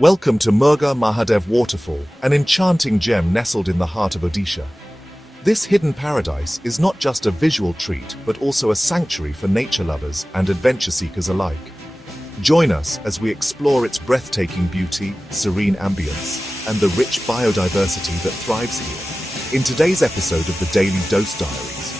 Welcome to Murga Mahadev Waterfall, an enchanting gem nestled in the heart of Odisha. This hidden paradise is not just a visual treat, but also a sanctuary for nature lovers and adventure seekers alike. Join us as we explore its breathtaking beauty, serene ambience, and the rich biodiversity that thrives here. In today's episode of the Daily Dose Diaries,